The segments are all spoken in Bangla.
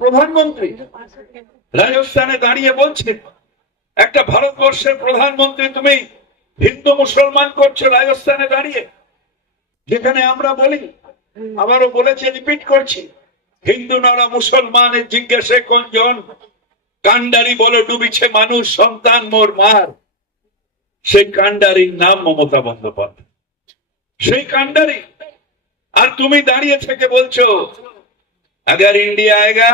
প্রধানমন্ত্রী রাজস্থানে দাঁড়িয়ে বলছে, একটা ভারতবর্ষের প্রধানমন্ত্রী তুমি হিন্দু মুসলমান করছ রাজস্থানে দাঁড়িয়ে। যেখানে আমরা বলি, আবারও বলেছে, রিপিট করছি, হিন্দু নরা মুসলমানের জিজ্ঞাসে কোনজন, কান্ডারি বলে ডুবিছে মানুষ, সন্তান মোর মার। সেই কান্ডারির নাম মমতা বন্দ্যোপাধ্যায়। সেই কান্ডারি, আর তুমি দাঁড়িয়ে থেকে বলছো अगर इंडिया आएगा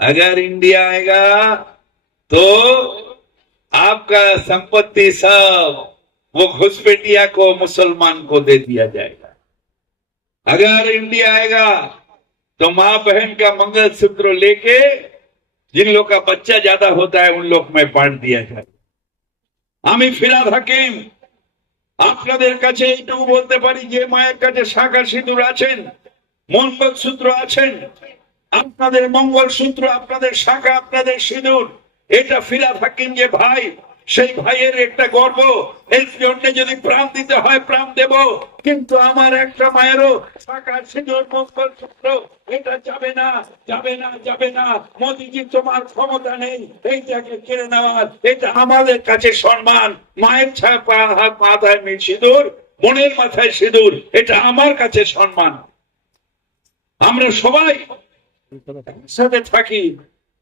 अगर इंडिया आएगा तो आपका संपत्ति सब वो घुसपैठिया को मुसलमान को दे दिया जाएगा अगर इंडिया आएगा तो माँ बहन का मंगलसूत्र लेके जिन लोग का बच्चा ज्यादा होता है उन लोग में बांट दिया जाएगा আমি ফিরাদ হাকিম আপনাদের কাছে এইটুকু বলতে পারি যে মায়ের কাছে শাখা সিঁদুর আছেন মঙ্গল সূত্র আছেন। আপনাদের মঙ্গল সূত্র, আপনাদের শাখা, আপনাদের সিঁদুর, এটা ফিরাদ হাকিম যে ভাই, সেই ভাইয়ের একটা গর্ব। এর জন্য যদি প্রাণ দিতে হয়, প্রাণ দেব। কিন্তু আমার একটা মায়েরও শাখা, সিঁদুর, মঙ্গল সূত্র, এটা যাবে না যাবে না যাবে না। মোদিজি, তোমার ক্ষমতা নেই এইটাকে কেড়ে নেওয়ার, এটা আমাদের কাছে সম্মান। মায়ের ছাপা হাত, মাথায় সিঁদুর বোনের মাথায় সিঁদুর, এটা আমার কাছে সম্মান। আমরা সবাই একসাথে থাকি,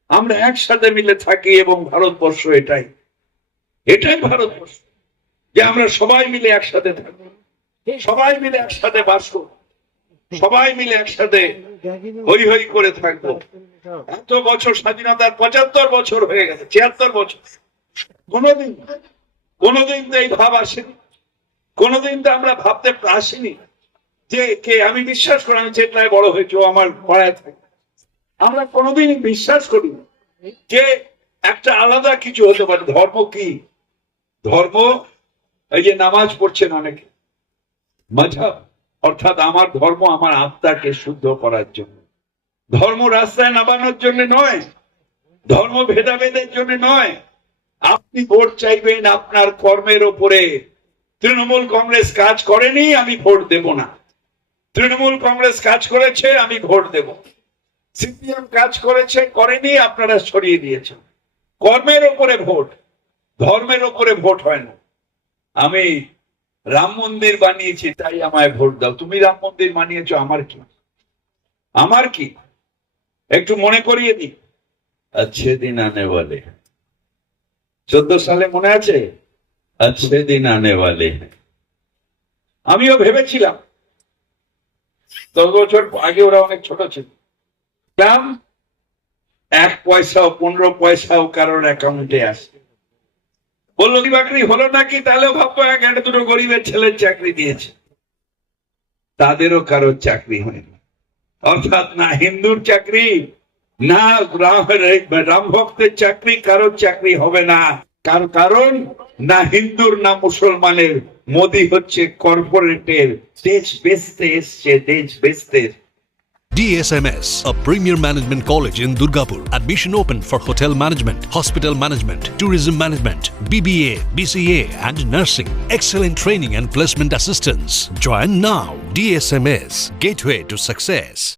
আমরা একসাথে মিলে থাকি এবং ভারতবর্ষ এটাই। এটাই ভারতবর্ষ, যে আমরা সবাই মিলে একসাথে থাকব সবাই মিলে একসাথে বাস সবাই মিলে একসাথে হই হই করে থাকব। এত বছর স্বাধীনতার পঁচাত্তর বছর হয়ে গেছে, ছিয়াত্তর বছর। কোনোদিন কোনোদিন তো এই ভাব আসেনি, কোনোদিন তো আমরা ভাবতে আসিনি যে কে, আমি বিশ্বাস করি আমি চেতনায় বড় হয়েছে আমার পড়ায় থাকে। আমরা কোনোদিন বিশ্বাস করি যে একটা আলাদা কিছু হতে পারে। ধর্ম কি? ধর্ম, এই যে নামাজ পড়ছেন অনেকে। মাঝাব অর্থাৎ আমার ধর্ম আমার আত্মাকে শুদ্ধ করার জন্য। ধর্ম রাস্তায় নামানোর জন্য নয়, ধর্ম ভেদাভেদের জন্য নয়। আপনি ভোট চাইবেন আপনার কর্মের ওপরে। তৃণমূল কংগ্রেস কাজ করেনি, আমি ভোট দেব না। তৃণমূল কংগ্রেস কাজ করেছে, আমি ভোট দেব। সিপিএম কাজ করেছে, করেনি, আপনারা সরিয়ে দিয়েছেন। কর্মের ওপরে ভোট, ধর্মের ওপরে ভোট হয় না। আমি রাম মন্দির বানিয়েছি, তাই আমায় ভোট দাও। তুমি রাম মন্দির বানিয়েছ, আমার কি? আমার কি? একটু মনে করিয়ে দি আচ্ছে দিন আনে বলে। চোদ্দ সালে মনে আছে? আচ্ছে দিন আনে বলে। আমিও ভেবেছিলাম দশ বছর আগে ওরা অনেক ছোট ছিল। দাম এক পয়সাও, পনেরো পয়সাও কারোর অ্যাকাউন্টে আসে। বলল, কি বাকরি হলো নাকি? তাহলেও ভাববো এক একটা দুটো গরিবের ছেলের চাকরি দিয়েছে। তাদেরও কারোর চাকরি হয়নি। অর্থাৎ না হিন্দুর চাকরি, না রাম ভক্তের চাকরি, কারোর চাকরি হবে না। কার কারণ? না হিন্দুর না মুসলমানের মোদি হচ্ছে কর্পোরেটের দেশ বেচতে এসছে দেশ বেচতে DSMS, a premier management college in Durgapur. Admission open for hotel management, hospital management, tourism management, BBA, BCA, and nursing. Excellent training and placement assistance. Join now. DSMS, gateway to success.